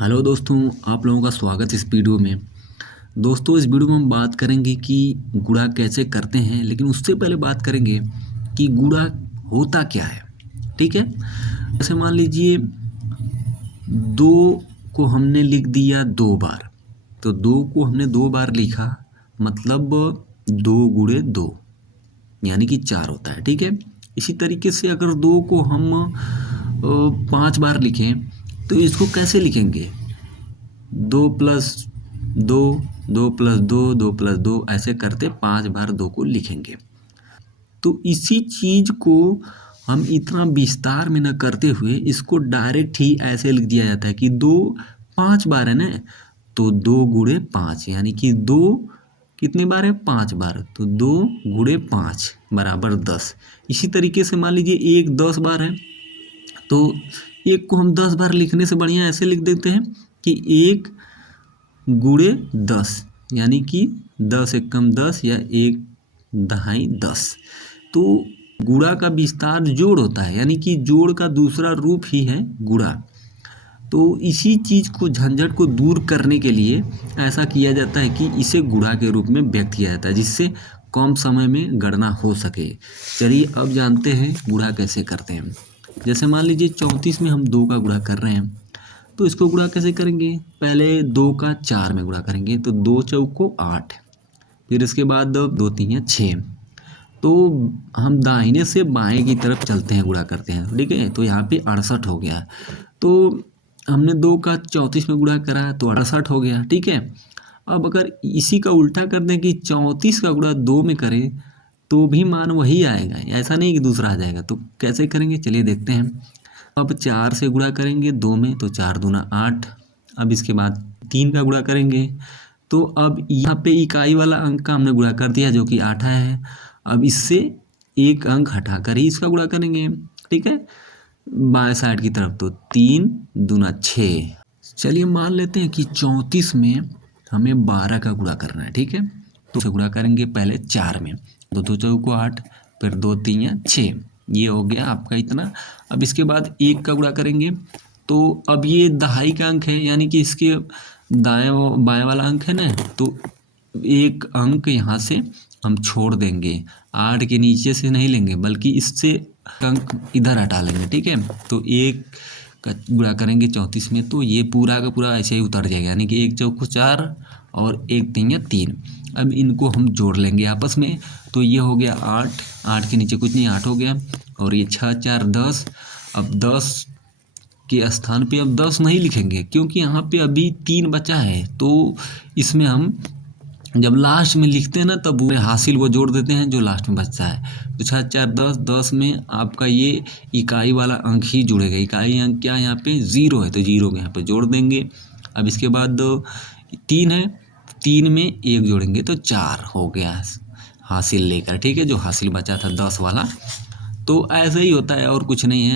Hello दोस्तों, आप लोगों का स्वागत है इस वीडियो में। दोस्तों, इस वीडियो में हम बात करेंगे कि गुणा कैसे करते हैं, लेकिन उससे पहले बात करेंगे कि गुणा होता क्या है। ठीक है, जैसे मान लीजिए दो को हमने लिख दिया 2 बार, तो 2 को हमने 2 बार लिखा, मतलब 2 × 2 यानी कि 4 होता है। ठीक है, इसी तरीके से अगर 2 को हम 5 बार लिखें तो इसको कैसे लिखेंगे? 2+2, 2+2, 2+2 ऐसे करते 5 बार 2 को लिखेंगे। तो इसी चीज को हम इतना विस्तार में न करते हुए इसको डायरेक्ट ही ऐसे लिख दिया जाता है कि 2 5 बार है ना, तो 2 × 5 यानी कि 2 कितनी बार है? 5 बार, तो 2 × 5 बराबर 10। इसी तरीके से मान लीजिए 1 10 बार है, तो 1 को हम 10 बार लिखने से बढ़िया ऐसे लिख देते हैं कि 1 × 10 यानी कि 10 एकम 10 या 1 दहाई 10। तो गुणा का विस्तार जोड़ होता है, यानी कि जोड़ का दूसरा रूप ही है गुणा। तो इसी चीज को, झंझट को दूर करने के लिए ऐसा किया जाता है कि इसे गुणा के रूप में व्यक्त किया जाता है, जिससे कम समय में गणना हो सके। चलिए अब जानते हैं गुणा कैसे करते हैं। जैसे मान लीजिए 34 में हम 2 का गुणा कर रहे हैं, तो इसको गुणा कैसे करेंगे? पहले 2 का 4 में गुणा करेंगे, तो 2 चौको 8, फिर इसके बाद 2 3 6। तो हम दाहिने से बाएं की तरफ चलते हैं, गुणा करते हैं। ठीक है, तो यहाँ पे 68 हो गया। तो हमने 2 का 34 में गुणा करा तो 68 हो गया। ठीक है, अब अगर इसी का उल्टा कर दें कि 34 का गुणा 2 में करें तो भी मान वही आएगा, ऐसा नहीं कि दूसरा आ जाएगा। तो कैसे करेंगे, चलिए देखते हैं। अब 4 से गुणा करेंगे 2 में, तो 4 दूना 8। अब इसके बाद 3 का गुणा करेंगे, तो अब यहाँ पे इकाई वाला अंक का हमने गुणा कर दिया जो कि 8 है। अब इससे एक अंक हटाकर ही इसका गुणा करेंगे। ठीक है, बाएं साइड की तरफ, तो 3 दूना 6। चलिए मान लेते हैं कि 34 में हमें 12 का गुणा करना है। ठीक है, तो गुणा करेंगे पहले 4 में, तो 2 चौको 8, फिर 2 3 6, ये हो गया आपका इतना। अब इसके बाद 1 का गुणा करेंगे, तो अब ये दहाई का अंक है, यानी कि इसके दाएं बाएं वाला अंक है ना, तो एक अंक यहाँ से हम छोड़ देंगे। 8 के नीचे से नहीं लेंगे, बल्कि इससे अंक इधर हटा लेंगे। ठीक है, तो 1 का गुणा करेंगे 34 में, तो ये पूरा का पूरा ऐसे ही उतर जाएगा, यानी कि 1 चौको 4 और 1 3 3। अब इनको हम जोड़ लेंगे आपस में, तो ये हो गया 8, 8 के नीचे कुछ नहीं, 8 हो गया। और ये 6 4 10। अब 10 के स्थान पे अब 10 नहीं लिखेंगे, क्योंकि यहाँ पे अभी 3 बचा है। तो इसमें हम जब लास्ट में लिखते हैं ना, तब वो हासिल वो जोड़ देते हैं जो लास्ट में बचता है। तो 6 4 10, 10 में आपका ये इकाई वाला अंक ही जुड़ेगा। इकाई अंक क्या है? यहाँ पे 0 है, तो 0 को यहाँ पे जोड़ देंगे। अब इसके बाद 3 है, 3 में 1 जोड़ेंगे तो 4 हो गया हासिल लेकर। ठीक है, जो हासिल बचा था 10 वाला। तो ऐसे ही होता है और कुछ नहीं है।